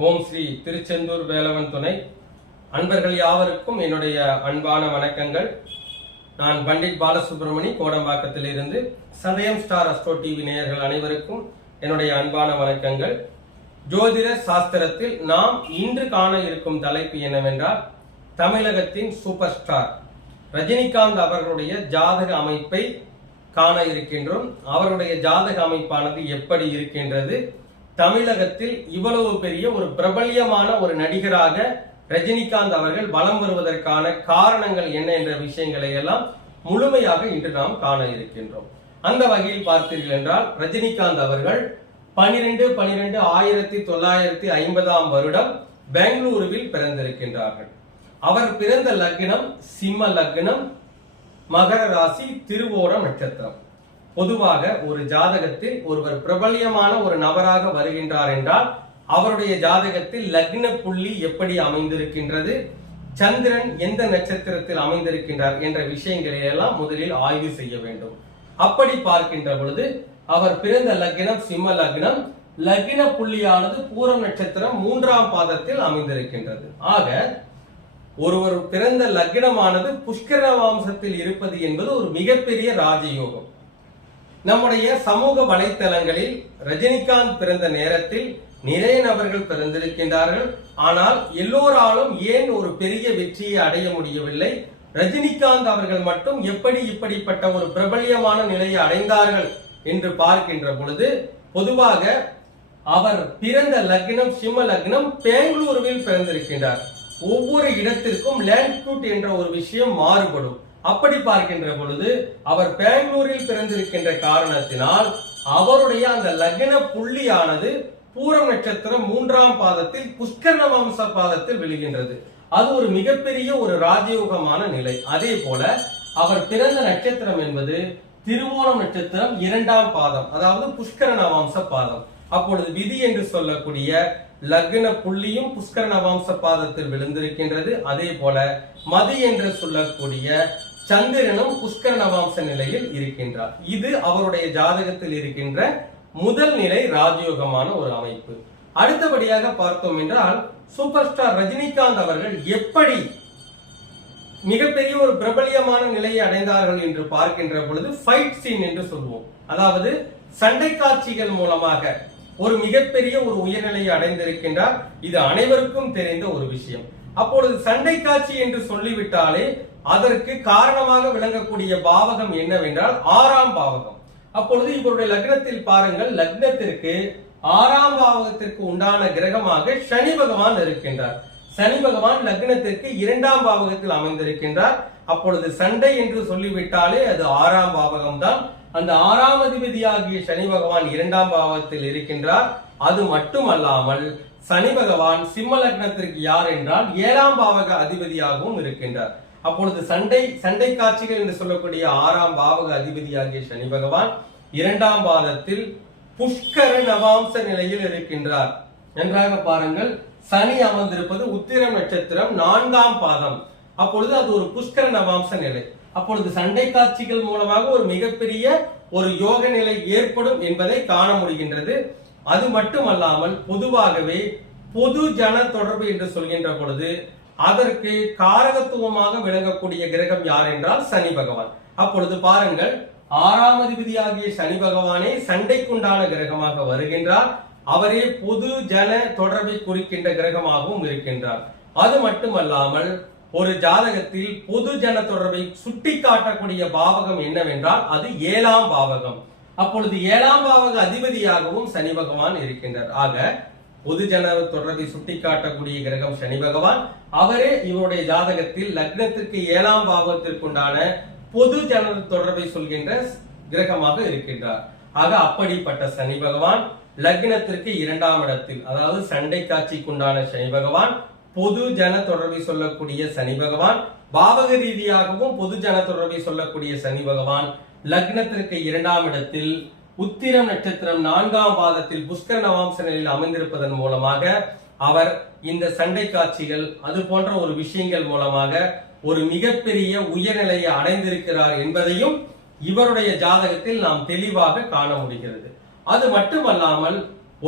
ஓம் ஸ்ரீ திருச்செந்தூர் வேலவன் துணை அன்பர்கள் யாவருக்கும் என்னுடைய அன்பான வணக்கங்கள். நான் பண்டிட் பாலசுப்ரமணி கோடம்பாக்கத்தில் இருந்து. சதயம் ஸ்டார் அஸ்ட்ரோ டிவி நேயர்கள் அனைவருக்கும் என்னுடைய அன்பான வணக்கங்கள். ஜோதிட சாஸ்திரத்தில் நாம் இன்று காண இருக்கும் தலைப்பு என்னவென்றால், தமிழகத்தின் சூப்பர் ஸ்டார் ரஜினிகாந்த் அவர்களுடைய ஜாதக அமைப்பை காண இருக்கின்றோம். அவருடைய ஜாதக அமைப்பானது எப்படி இருக்கின்றது, தமிழகத்தில் இவ்வளவு பெரிய ஒரு பிரபல்யமான ஒரு நடிகராக ரஜினிகாந்த் அவர்கள் வலம் வருவதற்கான காரணங்கள் என்ன என்ற விஷயங்களை எல்லாம் முழுமையாக இன்று நாம் காண இருக்கின்றோம். அந்த வகையில் பார்த்தீர்கள் என்றால், ரஜினிகாந்த் அவர்கள் 12/12/1950 வருடம் பெங்களூருவில் பிறந்திருக்கின்றார்கள். அவர் பிறந்த லக்னம் சிம்ம லக்னம், மகர ராசி, திருவோணம் நட்சத்திரம். பொதுவாக ஒரு ஜாதகத்தில் ஒருவர் பிரபல்யமான ஒரு நபராக வருகின்றார் என்றால் அவருடைய ஜாதகத்தில் லக்ன புள்ளி எப்படி அமைந்திருக்கின்றது, சந்திரன் எந்த நட்சத்திரத்தில் அமைந்திருக்கின்றார் என்ற விஷயங்களை எல்லாம் முதலில் ஆய்வு செய்ய வேண்டும். அப்படி பார்க்கின்ற பொழுது அவர் பிறந்த லக்னம் சிம்ம லக்னம், லக்ன புள்ளியானது பூரம் நட்சத்திரம் 3ஆம் பாதத்தில் அமைந்திருக்கின்றது. ஆக ஒருவர் பிறந்த லக்னமானது புஷ்கர வம்சத்தில் இருப்பது என்பது ஒரு மிகப்பெரிய ராஜயோகம். நம்முடைய சமூக வலைத்தளங்களில் ரஜினிகாந்த் பிறந்த நேரத்தில் நிறைய நபர்கள் பிறந்திருக்கின்றார்கள். ஆனால் எல்லோராலும் ஏன் ஒரு பெரிய வெற்றியை அடைய முடியவில்லை, ரஜினிகாந்த் அவர்கள் மட்டும் எப்படி இப்படிப்பட்ட ஒரு பிரபல்யமான நிலையை அடைந்தார்கள் என்று பார்க்கின்ற பொழுது, பொதுவாக அவர் பிறந்த லக்னம் சிம்ம லக்னம் பெங்களூருவில் பிறந்திருக்கின்றார். ஒவ்வொரு இடத்திற்கும் லேண்டிடியூட் என்ற ஒரு விஷயம் மாறுபடும். அப்படி பார்க்கின்ற பொழுது அவர் பெங்களூரில் பிறந்திருக்கின்ற காரணத்தினால் அவருடைய அந்த லக்ன புள்ளியானது பூரம் நட்சத்திரம் 3ஆம் பாதத்தில் புஷ்கர வம்ச பாதத்தில் விழுகின்றது. அது ஒரு மிகப்பெரிய ஒரு ராஜயோகமான நிலை. அதே போல அவர் பிறந்த நட்சத்திரம் என்பது திருவோணம் நட்சத்திரம் 2ஆம் பாதம், அதாவது புஷ்கர நவாம்ச பாதம். அப்பொழுது விதி என்று சொல்லக்கூடிய லக்ன புள்ளியும் புஷ்கர நவாம்ச பாதத்தில் விழுந்திருக்கின்றது. அதே போல மதி என்று சொல்லக்கூடிய சந்திரனும் புஷ்கர நவாம்ச நிலையில் இருக்கின்றார். இது அவருடைய ஜாதகத்தில் இருக்கின்ற முதல் நிலை ராஜயோகமான ஒரு அமைப்பு. அடுத்தபடியாக பார்த்தோம் என்றால், சூப்பர் ஸ்டார் ரஜினிகாந்த் அவர்கள் எப்படி மிகப்பெரிய ஒரு பிரபல்யமான நிலையை அடைந்தார்கள் என்று பார்க்கின்ற பொழுது, ஃபைட் சீன் என்று சொல்வோம், அதாவது சண்டை காட்சிகள் மூலமாக ஒரு மிகப்பெரிய ஒரு உயர்நிலையை அடைந்திருக்கின்றார். இது அனைவருக்கும் தெரிந்த ஒரு விஷயம். அப்பொழுது சண்டை காட்சி என்று சொல்லிவிட்டாலே அதற்கு காரணமாக விளங்கக்கூடிய பாவகம் என்னவென்றால் 6ஆம் பாவகம். அப்பொழுது இவருடைய லக்னத்தில் பாருங்கள், லக்னத்திற்கு 6ஆம் பாவகத்திற்கு உண்டான கிரகமாக சனி பகவான் இருக்கின்றார். சனி பகவான் லக்னத்திற்கு 2ஆம் பாவகத்தில் அமைந்திருக்கின்றார். அப்பொழுது சண்டை என்று சொல்லிவிட்டாலே அது 6ஆம் பாவகம் தான். அந்த 6ஆம் அதிபதியாகிய சனி பகவான் 2ஆம் பாவகத்தில் இருக்கின்றார். அது மட்டுமல்லாமல் சனி பகவான் சிம்ம லக்னத்திற்கு யார் என்றால் 7ஆம் பாவக அதிபதியாகவும் இருக்கின்றார். அப்பொழுது சண்டை காட்சிகள் என்று சொல்லக்கூடிய 6ஆம் பாவக அதிபதியாகிய சனி பகவான் 2ஆம் பாதத்தில் புஷ்கர நவாம்ச நிலையில் இருக்கின்றார். நன்றாக பாருங்கள், சனி அமர்ந்திருப்பது உத்திரம் நட்சத்திரம் 4ஆம் பாதம். அப்பொழுது அது ஒரு புஷ்கர நவாம்ச நிலை. அப்பொழுது சண்டை காட்சிகள் மூலமாக ஒரு மிகப்பெரிய ஒரு யோக நிலை ஏற்படும் என்பதை காண முடிகின்றது. அது மட்டுமல்லாமல் பொதுவாகவே பொது ஜன தொடர்பு என்று சொல்கின்ற பொழுது அதற்கு காரகத்துவமாக விளங்கக்கூடிய கிரகம் யார் என்றால் சனி பகவான். அப்பொழுது பாருங்கள், 6ஆம் அதிபதியாகிய சனி பகவானே சண்டைக்குண்டான கிரகமாக வருகின்றார். அவரே பொது ஜன தொடர்பை குறிக்கின்ற கிரகமாகவும் இருக்கின்றார். அது மட்டுமல்லாமல் ஒரு ஜாதகத்தில் பொது ஜன தொடர்பை சுட்டி காட்டக்கூடிய பாவகம் என்னவென்றால் அது 7ஆம் பாவகம். அப்பொழுது 7ஆம் பாவக அதிபதியாகவும் சனி பகவான் இருக்கின்றார். ஆக பொது ஜன தொடர்பை சுட்டி காட்டக்கூடிய கிரகம் சனி பகவான். அவரே இவருடைய ஜாதகத்தில் லக்னத்திற்கு 7ஆம் பாவத்திற்குண்டான பொது ஜன தொடர்பை சொல்கின்ற கிரகமாக இருக்கின்றார். ஆக அப்படிப்பட்ட சனி பகவான் லக்னத்திற்கு 2ஆம் இடத்தில், அதாவது சண்டை காட்சிக்குண்டான சனி பகவான், பொது ஜன தொடர்பை சொல்லக்கூடிய சனி பகவான், பாவக ரீதியாகவும் பொது ஜன தொடர்பை சொல்லக்கூடிய சனி பகவான் லக்னத்திற்கு 2ஆம் இடத்தில் உத்திரம் நட்சத்திரம் 4ஆம் பாதத்தில் புஷ்கர நவாம்ச நிலையில் அமைந்திருப்பதன் மூலமாக அவர் இந்த சண்டை காட்சிகள் அது போன்ற ஒரு விஷயங்கள் மூலமாக ஒரு மிகப்பெரிய உயர்நிலையை அடைந்திருக்கிறார் என்பதையும் இவருடைய ஜாதகத்தில் நாம் தெளிவாக காண முடிகிறது. அது மட்டுமல்லாமல்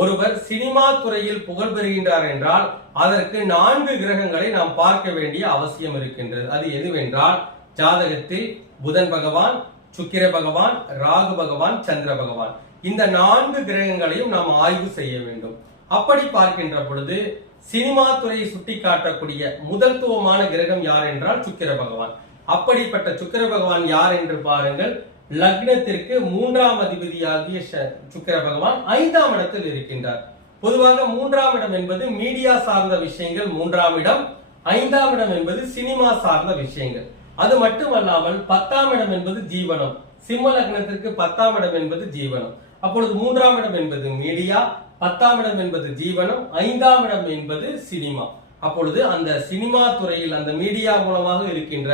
ஒருவர் சினிமா துறையில் புகழ் பெறுகின்றார் என்றால் அதற்கு 4 கிரகங்களை நாம் பார்க்க வேண்டிய அவசியம் இருக்கின்றது. அது எதுவென்றால் ஜாதகத்தில் புதன் பகவான், சுக்கிர பகவான், ராகு பகவான், சந்திர பகவான், இந்த 4 கிரகங்களையும் நாம் ஆய்வு செய்ய வேண்டும். அப்படி பார்க்கின்ற பொழுது சினிமா துறையை சுட்டி காட்டக்கூடிய முதல்துவமான கிரகம் யார் என்றால் சுக்கிர பகவான். அப்படிப்பட்ட சுக்கிர பகவான் யார் என்று பாருங்கள். லக்னத்திற்கு 3ஆம் அதிபதியாகிய சுக்கிர பகவான் 5ஆம் இடத்தில் இருக்கின்றார். பொதுவாக 3ஆம் இடம் என்பது மீடியா சார்ந்த விஷயங்கள் 3ஆம் இடம், 5ஆம் இடம் என்பது சினிமா சார்ந்த விஷயங்கள். அது மட்டுமல்லாமல் 10ஆம் இடம் என்பது ஜீவனம். சிம்ம லக்னத்திற்கு 10ஆம் இடம் என்பது ஜீவனம். அப்பொழுது 3ஆம் இடம் என்பது மீடியா, 10ஆம் இடம் என்பது ஜீவனம், 5ஆம் இடம் என்பது சினிமா. அப்பொழுது அந்த சினிமா துறையில், அந்த மீடியா மூலமாக இருக்கின்ற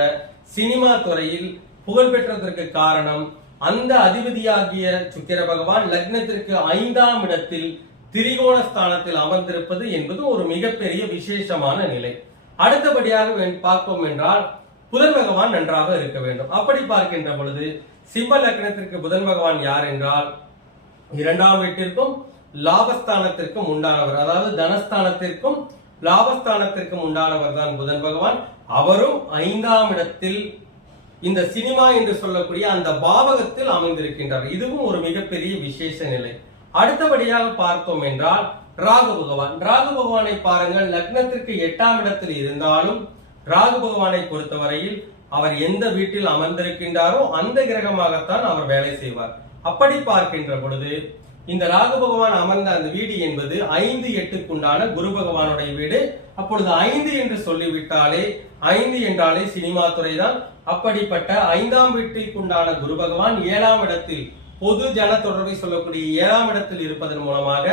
சினிமா துறையில் புகழ் பெற்றதற்கு காரணம் அந்த அதிபதியாகிய சுக்கிர பகவான் லக்னத்திற்கு 5ஆம் இடத்தில் திரிகோண ஸ்தானத்தில் அமர்ந்திருப்பது என்பது ஒரு மிகப்பெரிய விசேஷமான நிலை. அடுத்தபடியாக பார்ப்போம் என்றால் புதன் பகவான் நன்றாக இருக்க வேண்டும். அப்படி பார்க்கின்ற பொழுது சிம்ம லக்னத்திற்கு புதன் பகவான் யார் என்றால் 2ஆம் வீட்டிற்கும் லாபஸ்தானத்திற்கும் உண்டானவர், அதாவது தனஸ்தானத்திற்கும் லாபஸ்தானத்திற்கும் உண்டானவர் தான் புதன் பகவான். அவரும் 5ஆம் இடத்தில் இந்த சினிமா என்று சொல்லக்கூடிய அந்த பாவகத்தில் அமைந்திருக்கின்றார். இதுவும் ஒரு மிகப்பெரிய விசேஷ நிலை. அடுத்தபடியாக பார்த்தோம் என்றால் ராகு பகவான். ராகு பகவானை பாருங்கள், லக்னத்திற்கு 8ஆம் இடத்தில் இருந்தாலும் ராகு பகவானை பொறுத்தவரையில் அவர் எந்த வீட்டில் அமர்ந்திருக்கின்றாரோ அந்த கிரகமாகத்தான் அவர் வேலை செய்வார். அப்படி பார்க்கின்ற பொழுது இந்த ராகு பகவான் அமர்ந்த அந்த வீடு என்பது 5, 8க்கு உண்டான குரு பகவானுடைய வீடு. அப்பொழுது 5 என்று சொல்லிவிட்டாலே 5 என்றாலே சினிமா துறை தான். அப்படிப்பட்ட 5ஆம் வீட்டுக்கு உண்டான குரு பகவான் 7ஆம் இடத்தில் பொது ஜன தொடர்பை சொல்லக்கூடிய 7ஆம் இடத்தில் இருப்பதன் மூலமாக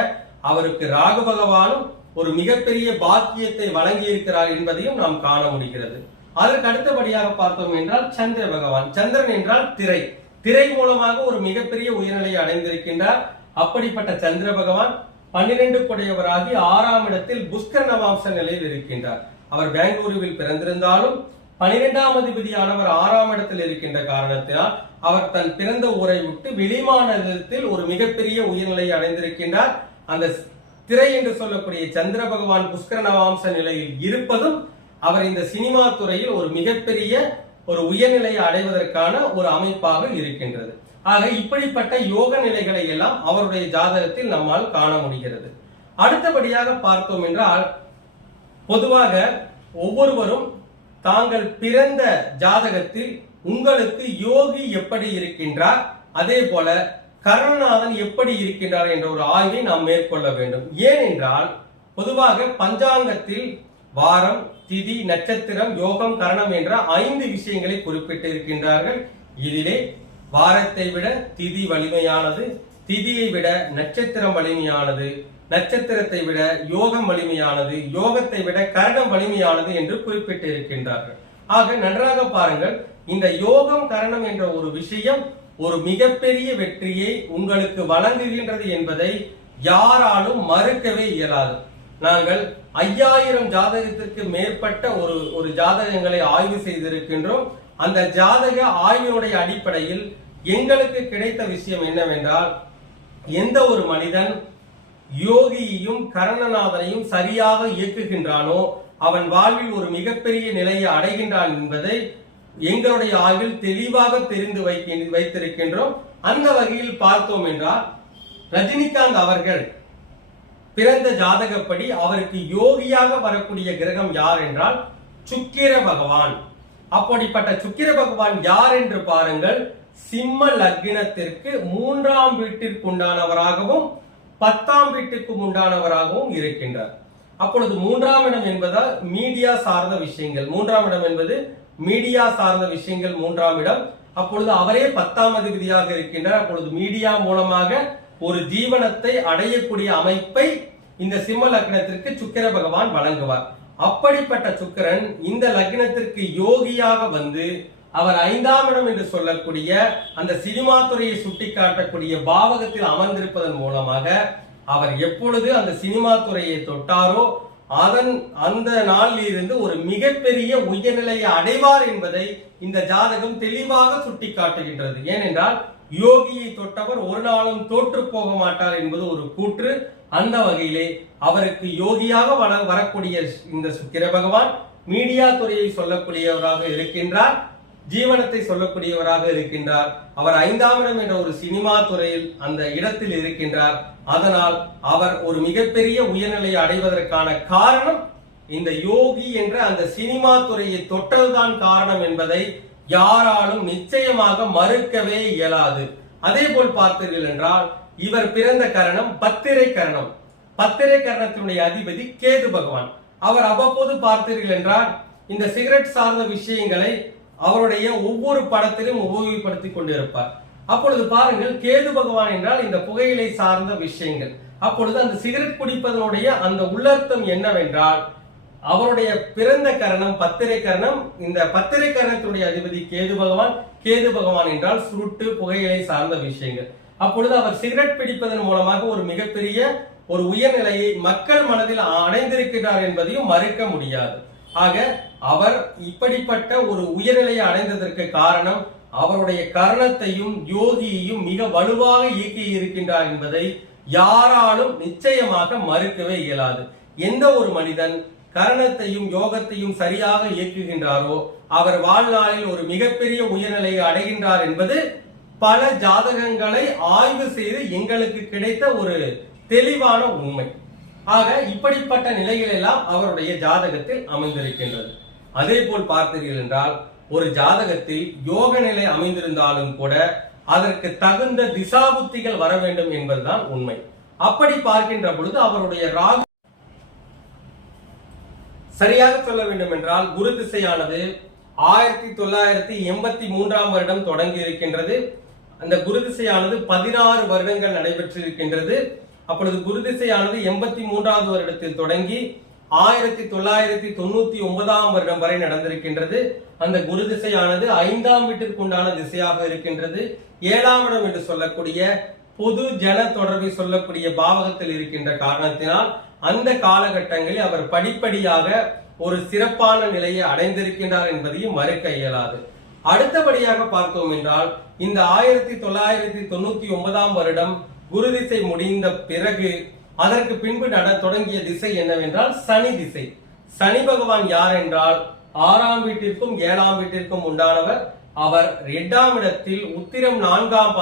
அவருக்கு ராகு பகவானும் ஒரு மிகப்பெரிய பாக்கியத்தை வழங்கி இருக்கிறார் என்பதையும் நாம் காண முடிகிறது. அதற்கு அடுத்தபடியாக பார்த்தோம் என்றால் சந்திர பகவான். சந்திரன் என்றால் திரை, திரை மூலமாக ஒரு மிகப்பெரிய உயர்நிலையை அடைந்திருக்கின்றார். அப்படிப்பட்ட சந்திர பகவான் 12 குடையவராகி 6ஆம் இடத்தில் புஷ்கர நவாம்ச நிலையில் இருக்கின்றார். அவர் பெங்களூருவில் பிறந்திருந்தாலும் 12ஆம் அதிபதியானவர் 6ஆம் இடத்தில் இருக்கின்ற காரணத்தினால் அவர் தன் பிறந்த ஊரை விட்டு வெளிமாநிலத்தில் ஒரு மிகப்பெரிய உயர்நிலையை அடைந்திருக்கின்றார். அந்த திரை என்று சொல்லக்கூடிய சந்திர பகவான் புஷ்கர நவாம்ச நிலையில் இருப்பதும் அவர் இந்த சினிமா துறையில் ஒரு மிகப்பெரிய ஒரு உயர்நிலையை அடைவதற்கான ஒரு அமைப்பாக இருக்கின்றது. ஆக இப்படிப்பட்ட யோக நிலைகளை எல்லாம் அவருடைய ஜாதகத்தில் நம்மால் காண முடிகிறது. அடுத்தபடியாக பார்த்தோம் என்றால் பொதுவாக ஒவ்வொருவரும் தாங்கள் பிறந்த ஜாதகத்தில் உங்களுக்கு யோகி எப்படி இருக்கின்றார், அதே போல கர்ணநாதன் எப்படி இருக்கின்றார் என்ற ஒரு ஆய்வை நாம் மேற்கொள்ள வேண்டும். ஏனென்றால் பொதுவாக பஞ்சாங்கத்தில் வாரம், திதி, நட்சத்திரம், யோகம், கரணம் என்ற 5 விஷயங்களை குறிப்பிட்டு இருக்கின்றார்கள். இதிலே வாரத்தை விட திதி வலிமையானது, திதியை விட நட்சத்திரம் வலிமையானது, நட்சத்திரத்தை விட யோகம் வலிமையானது, யோகத்தை விட கரணம் வலிமையானது என்று குறிப்பிட்டு இருக்கின்றார்கள். ஆக நன்றாக பாருங்கள், இந்த யோகம் கரணம் என்ற ஒரு விஷயம் ஒரு மிகப்பெரிய வெற்றியை உங்களுக்கு வழங்குகின்றது என்பதை யாராலும் மறுக்கவே இயலாது. நாங்கள் 5000 ஜாதகத்திற்கு மேற்பட்ட ஒரு ஜாதகங்களை ஆய்வு செய்திருக்கின்றோம். அந்த ஜாதக ஆய்வினுடைய அடிப்படையில் எங்களுக்கு கிடைத்த விஷயம் என்னவென்றால், எந்த ஒரு மனிதன் யோகியையும் கரணநாதனையும் சரியாக இயக்குகின்றானோ அவன் வாழ்வில் ஒரு மிகப்பெரிய நிலையை அடைகின்றான் என்பதை எங்களுடைய ஆய்வில் தெளிவாக தெரிந்து வைத்திருக்கின்றோம். அந்த வகையில் பார்த்தோம் என்றால் ரஜினிகாந்த் அவர்கள் பிறந்த ஜாதகப்படி அவருக்கு யோகியாக வரக்கூடிய கிரகம் யார் என்றால் சுக்கிர பகவான். அப்படிப்பட்ட சுக்கிர பகவான் யார் என்று பாருங்கள், சிம்ம லக்னத்திற்கு 3ஆம் வீட்டிற்கு உண்டானவராகவும் 10ஆம் வீட்டுக்கு உண்டானவராகவும் இருக்கின்றார். அப்பொழுது 3ஆம் இடம் என்பதால் மீடியா சார்ந்த விஷயங்கள், 3ஆம் இடம் என்பது மீடியா சார்ந்த விஷயங்கள் 3ஆம் இடம். அப்பொழுது அவரே 10ஆம் அதிபதியாக இருக்கின்றார். அப்பொழுது மீடியா மூலமாக ஒரு ஜீவனத்தை அடையக்கூடிய அமைப்பை இந்த சிம்ம லக்னத்திற்கு சுக்கிர பகவான் வழங்குவார். அப்படிப்பட்ட சுக்கிரன் இந்த லக்னத்திற்கு யோகியாக வந்து அவர் 5ஆம் இடம் என்று சொல்லக்கூடிய அந்த சினிமா துறையை சுட்டி காட்டக்கூடிய பாவகத்தில் அமர்ந்திருப்பதன் மூலமாக அவர் எப்பொழுது அந்த சினிமா துறையை தொட்டாரோ அந்த நாளில் இருந்து ஒரு மிகப்பெரிய உயர்நிலையை அடைவார் என்பதை இந்த ஜாதகம் தெளிவாக சுட்டி காட்டுகின்றது. ஏனென்றால் யோகியை தொட்டவர் ஒரு நாளும் தோற்று போக மாட்டார் என்பது ஒரு கூற்று. அந்த வகையிலே அவருக்கு யோகியாக வரக்கூடிய இந்த சுக்கிர பகவான் மீடியா துறையை சொல்லக்கூடியவராக இருக்கின்றார், ஜீவனத்தை சொல்லக்கூடியவராக இருக்கின்றார். அவர் 5ஆம் இடம் என்ற ஒரு சினிமா துறையில் அந்த இடத்தில் இருக்கின்றார். அதனால் அவர் ஒரு மிகப்பெரிய உயர்நிலையை அடைவதற்கான காரணம் இந்த யோகி என்ற அந்த சினிமா துறையை தொட்டதுதான் காரணம் என்பதை யாராலும் நிச்சயமாக மறுக்கவே இயலாது. அதே போல் பார்த்தீர்கள் என்றால் இவர் பிறந்த கரணம் பத்திரை கரணம். பத்திரை கரணத்தினுடைய அதிபதி கேது பகவான். அவர் அவ்வப்போது பார்த்தீர்கள் என்றால் இந்த சிகரெட் சார்ந்த விஷயங்களை அவருடைய ஒவ்வொரு படத்திலும் உபயோகப்படுத்திக் கொண்டிருப்பார். அப்பொழுது பாருங்கள், கேது பகவான் என்றால் இந்த புகையிலை சார்ந்த விஷயங்கள். அப்பொழுது அந்த சிகரெட் குடிப்பதனுடைய அந்த உள்ளர்த்தம் என்னவென்றால் அவருடைய பிறந்த கரணம் பத்திரை கரணம். இந்த பத்திரை கரணத்தினுடைய அதிபதி கேது பகவான். கேது பகவான் என்றால் சுருட்டு புகையிலை சார்ந்த விஷயங்கள். அப்பொழுது அவர் சிகரெட் பிடிப்பதன் மூலமாக ஒரு மிகப்பெரிய ஒரு உயர்நிலையை மக்கள் மனதில் அடைந்திருக்கிறார் என்பதையும் மறுக்க முடியாது. ஆக அவர் இப்படிப்பட்ட ஒரு உயர்நிலையை அடைந்ததற்கு காரணம் அவருடைய கரணத்தையும் யோகியையும் மிக வலுவாக இயக்கி இருக்கின்றார் என்பதை யாராலும் நிச்சயமாக மறுக்கவே இயலாது. எந்த ஒரு மனிதன் கரணத்தையும் யோகத்தையும் சரியாக இயக்குகின்றாரோ அவர் வாழ்நாளில் ஒரு மிகப்பெரிய உயர்நிலையை அடைகின்றார் என்பது பல ஜாதகங்களை ஆய்வு செய்து எங்களுக்கு கிடைத்த ஒரு தெளிவான உண்மை. ஆக இப்படிப்பட்ட நிலைகள் எல்லாம் அவருடைய ஜாதகத்தில் அமைந்திருக்கின்றது. அதே போல் பார்த்தீர்கள் என்றால் ஒரு ஜாதகத்தில் யோக நிலை அமைந்திருந்தாலும் கூட அதற்கு தகுந்த திசாபுத்திகள் வர வேண்டும் என்பதுதான் உண்மை. அப்படி பார்க்கின்ற பொழுது அவருடைய ராகு சரியாக சொல்ல வேண்டும் என்றால் குரு திசையானது 1983ஆம் வருடம் தொடங்கி இருக்கின்றது. அந்த குரு திசையானது 16 வருடங்கள் நடைபெற்றிருக்கின்றது. அப்பொழுது குரு திசையானது 83வது வருடத்தில் தொடங்கி 1999ஆம் வருடம் வரை நடந்திருக்கின்றது. அந்த குரு திசையானது 5ஆம் வீட்டிற்கு உண்டான திசையாக இருக்கின்றது. 7ஆம் இடம் என்று சொல்லக்கூடிய பொது ஜன தொடர்பை சொல்லக்கூடிய பாவகத்தில் இருக்கின்ற காரணத்தினால் அந்த காலகட்டங்களில் அவர் படிப்படியாக ஒரு சிறப்பான நிலையை அடைந்திருக்கின்றார் என்பதையும் மறுக்க இயலாது. அடுத்தபடியாக பார்த்தோம் என்றால் இந்த 1999ஆம் வருடம் குரு திசை முடிந்த பிறகு அதற்கு பின்பு தொடங்கிய திசை என்னவென்றால் சனி திசை. சனி பகவான் யார் என்றால் 6ஆம் வீட்டிற்கும் 7ஆம் வீட்டிற்கும் உண்டானவர். அவர் 2ஆம் இடத்தில் உத்திரம் 4ஆம்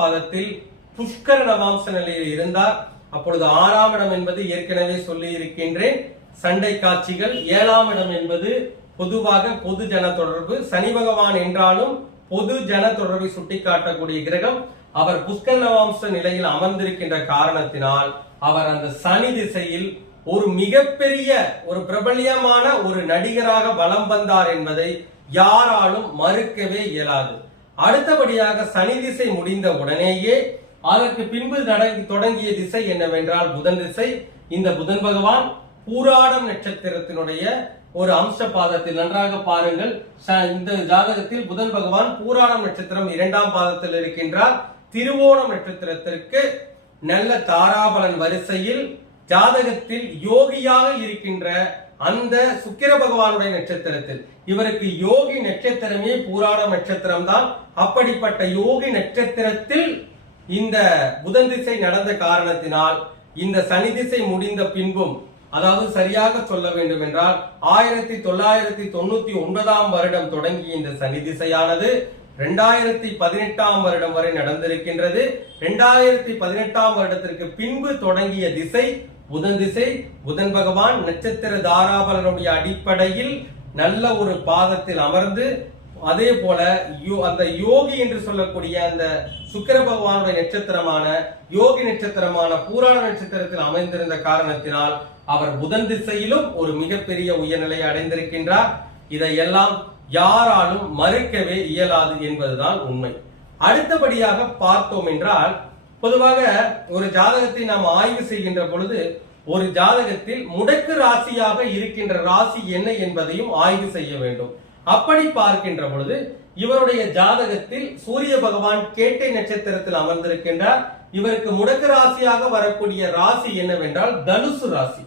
பாதத்தில் புஷ்கர நவாம்ச நிலையில் இருந்தார். அப்பொழுது 6ஆம் இடம் என்பது ஏற்கனவே சொல்லி இருக்கின்றேன் சண்டை காட்சிகள். 7ஆம் இடம் என்பது பொதுவாக பொது ஜன தொடர்பு. சனி பகவான் என்றாலும் பொது ஜன தொடர்பை சுட்டிக்காட்டக்கூடிய கிரகம். அவர் புஷ்கர நவாம்ச நிலையில் அமர்ந்திருக்கின்ற காரணத்தினால் அவர் அந்த சனி திசையில் ஒரு மிகப்பெரிய ஒரு பிரபல்யமான ஒரு நடிகராக வலம் வந்தார் என்பதை யாராலும் மறுக்கவே இயலாது. அடுத்தபடியாக சனி திசை முடிந்த உடனேயே அதற்கு பின்பு தொடங்கிய திசை என்னவென்றால் புதன் திசை. இந்த புதன் பகவான் பூராடம் நட்சத்திரத்தினுடைய ஒரு அம்ச பாதத்தில் நன்றாக பாருங்கள். இந்த ஜாதகத்தில் புதன் பகவான் பூராடம் நட்சத்திரம் 2ஆம் பாதத்தில் இருக்கின்றார். திருவோணம் நட்சத்திரத்திற்கு நல்ல தாராபலன் வரிசையில் ஜாதகத்தில் யோகியாக இருக்கின்ற அந்த சுக்கிர பகவானுடைய நட்சத்திரத்தில் இவருக்கு யோகி நட்சத்திரமே பூராடம் நட்சத்திரம் தான். அப்படிப்பட்ட யோகி நட்சத்திரத்தில் இந்த புதன் திசை நடந்த காரணத்தினால் இந்த சனி திசை முடிந்த பின்பும், அதாவது சரியாக சொல்ல வேண்டும் என்றால் 1999ஆம் வருடம் தொடங்கிய இந்த சனி திசையானது 2018ஆம் வருடம் வரை நடந்திருக்கின்றது. 2018ஆம் வருடத்திற்கு பின்பு தொடங்கிய திசை புதன் திசை. புதன் பகவான் நட்சத்திர தாராபலனுடைய அடிப்படையில் நல்ல ஒரு பாதத்தில் அமர்ந்து, அதே போல அந்த யோகி என்று சொல்லக்கூடிய அந்த சுக்கிர பகவானுடைய நட்சத்திரமான யோகி நட்சத்திரமான பூராட நட்சத்திரத்தில் அமைந்திருந்த காரணத்தினால் அவர் புதன் திசையிலும் ஒரு மிகப்பெரிய உயர்நிலை அடைந்திருக்கின்றார். இதையெல்லாம் யாராலும் மறுக்கவே இயலாது என்பதுதான் உண்மை. அடுத்தபடியாக பார்த்தோம் என்றால் பொதுவாக ஒரு ஜாதகத்தை நாம் ஆய்வு செய்கின்ற பொழுது ஒரு ஜாதகத்தில் முடக்கு ராசியாக இருக்கின்ற ராசி என்ன என்பதையும் ஆய்வு செய்ய வேண்டும். அப்படி பார்க்கின்ற பொழுது இவருடைய ஜாதகத்தில் சூரிய பகவான் கேட்டை நட்சத்திரத்தில் அமர்ந்திருக்கின்றார். இவருக்கு முடக்கு ராசியாக வரக்கூடிய ராசி என்னவென்றால் தனுசு ராசி.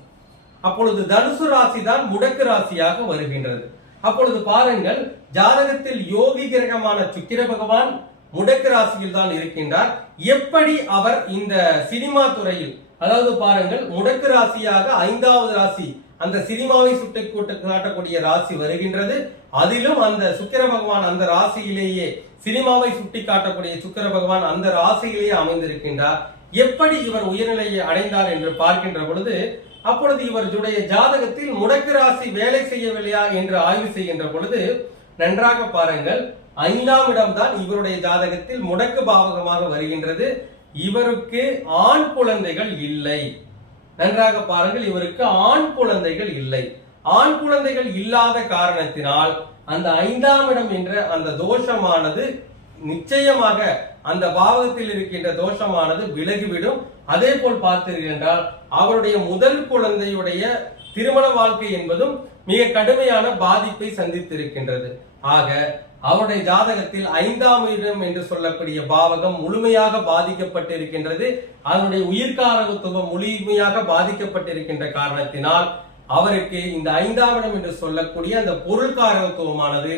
அப்பொழுது தனுசு ராசி தான் முடக்கு ராசியாக வருகின்றது. அப்பொழுது பாருங்கள், ஜாதகத்தில் யோகி கிரகமான சுக்கிர பகவான் முடக்கு ராசியில் தான் இருக்கின்றார். எப்படி அவர் இந்த சினிமா துறையில், அதாவது பாருங்கள், முடக்கு ராசியாக 5வது ராசி, அந்த சினிமாவை சுட்டி காட்டக்கூடிய ராசி வருகின்றது. அதிலும் அந்த சுக்கிர பகவான் அந்த ராசியிலேயே, சினிமாவை சுட்டி காட்டக்கூடிய சுக்கிர பகவான் அந்த ராசியிலேயே அமைந்திருக்கின்றார். எப்படி இவர் உயர்நிலையை அடைந்தார் என்று பார்க்கின்ற பொழுது, அப்பொழுது இவருடைய ஜாதகத்தில் முடக்கு ராசி வேலை செய்யவில்லையா என்று ஆய்வு செய்கின்ற பொழுது நன்றாக பாருங்கள், 5ஆம் இடம் தான் இவருடைய ஜாதகத்தில் முடக்கு பாவகமாக வருகின்றது. இவருக்கு ஆண் குழந்தைகள் இல்லை. நன்றாக பாருங்கள், இவருக்கு ஆண் குழந்தைகள் இல்லை. ஆண் குழந்தைகள் இல்லாத காரணத்தினால் அந்த 5ஆம் இடம் என்ற அந்த தோஷமானது நிச்சயமாக, அந்த பாவகத்தில் இருக்கின்ற தோஷமானது விலகிவிடும். அதே போல் பார்த்தீர்கள் என்றால் அவருடைய முதல் குழந்தையுடைய திருமண வாழ்க்கை என்பதும் மிக கடுமையான பாதிப்பை சந்தித்திருக்கின்றது. ஆக அவருடைய ஜாதகத்தில் 5ஆம் இடம் என்று சொல்லக்கூடிய பாவகம் முழுமையாக பாதிக்கப்பட்டிருக்கின்றது. அதனுடைய உயிர்காரகத்துவம் முழுமையாக பாதிக்கப்பட்டிருக்கின்ற காரணத்தினால் அவருக்கு இந்த 5ஆம் இடம் என்று சொல்லக்கூடிய அந்த பொருள்காரகத்துவமானது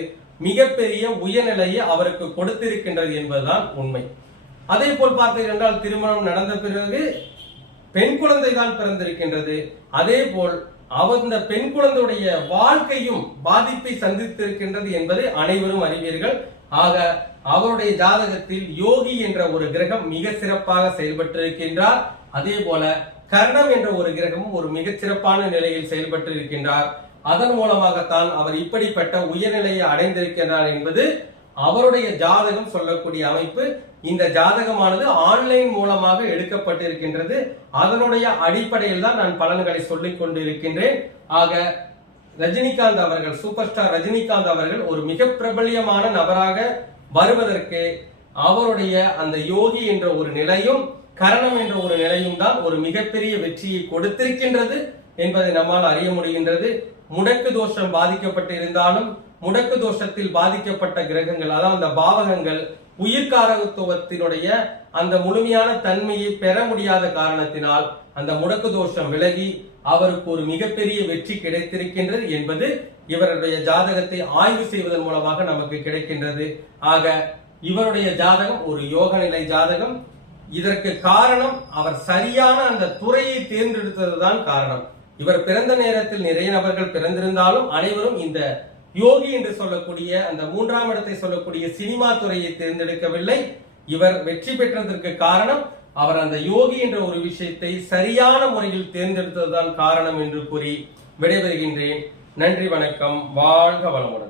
மிகப்பெரிய உயர்நிலையை அவருக்கு கொடுத்திருக்கின்றது என்பதுதான் உண்மை. அதே போல் பார்த்தீர்கள் என்றால் திருமணம் நடந்த பிறகு பெண் குழந்தை தான் பிறந்திருக்கின்றது. அதே போல் அந்த பெண் குழந்தையுடைய வாழ்க்கையும் பாதிப்பை சந்தித்திருக்கின்றது என்பதை அனைவரும் அறிவீர்கள். ஆக அவருடைய ஜாதகத்தில் யோகி என்ற ஒரு கிரகம் மிக சிறப்பாக செயல்பட்டிருக்கின்றார். அதே போல கர்ணம் என்ற ஒரு கிரகமும் ஒரு மிகச் சிறப்பான நிலையில் செயல்பட்டு இருக்கின்றார். அதன் மூலமாகத்தான் அவர் இப்படிப்பட்ட உயர்நிலையை அடைந்திருக்கிறார் என்பது அவருடைய ஜாதகம் சொல்லக்கூடிய அமைப்பு. இந்த ஜாதகமானது ஆன்லைன் மூலமாக எடுக்கப்பட்டிருக்கின்றது. அதனுடைய அடிப்படையில் தான் நான் பலன்களை சொல்லிக் கொண்டிருக்கின்றேன். ஆக ரஜினிகாந்த் அவர்கள், சூப்பர் ஸ்டார் ரஜினிகாந்த் அவர்கள் ஒரு மிக பிரபல்யமான நபராக வருவதற்கு அவருடைய அந்த யோகி என்ற ஒரு நிலையும் கரணம் என்ற ஒரு நிலையும் தான் ஒரு மிகப்பெரிய வெற்றியை கொடுத்திருக்கின்றது என்பதை நம்மால் அறிய முடிகின்றது. முடக்கு தோஷம் பாதிக்கப்பட்டு இருந்தாலும் முடக்கு தோஷத்தில் பாதிக்கப்பட்ட கிரகங்கள், அதாவது அந்த பாவகங்கள் உயிர்காரகத்துவத்தினுடைய அந்த முழுமையான தன்மையை பெற முடியாத காரணத்தினால் அந்த முடக்கு தோஷம் விலகி அவருக்கு ஒரு மிகப்பெரிய வெற்றி கிடைத்திருக்கின்றது என்பது இவருடைய ஜாதகத்தை ஆய்வு செய்வதன் மூலமாக நமக்கு கிடைக்கின்றது. ஆக இவருடைய ஜாதகம் ஒரு யோக நிலை ஜாதகம். இதற்கு காரணம் அவர் சரியான அந்த துறையை தேர்ந்தெடுத்ததுதான் காரணம். இவர் பிறந்த நேரத்தில் நிறைய நபர்கள் பிறந்திருந்தாலும் அனைவரும் இந்த யோகி என்று சொல்லக்கூடிய அந்த 3ஆம் இடத்தை சொல்லக்கூடிய சினிமா துறையை தேர்ந்தெடுக்கவில்லை. இவர் வெற்றி பெற்றதற்கு காரணம் அவர் அந்த யோகி என்ற ஒரு விஷயத்தை சரியான முறையில் தேர்ந்தெடுத்ததுதான் காரணம் என்று கூறி விடைபெறுகின்றேன். நன்றி, வணக்கம், வாழ்க வளமுடன்.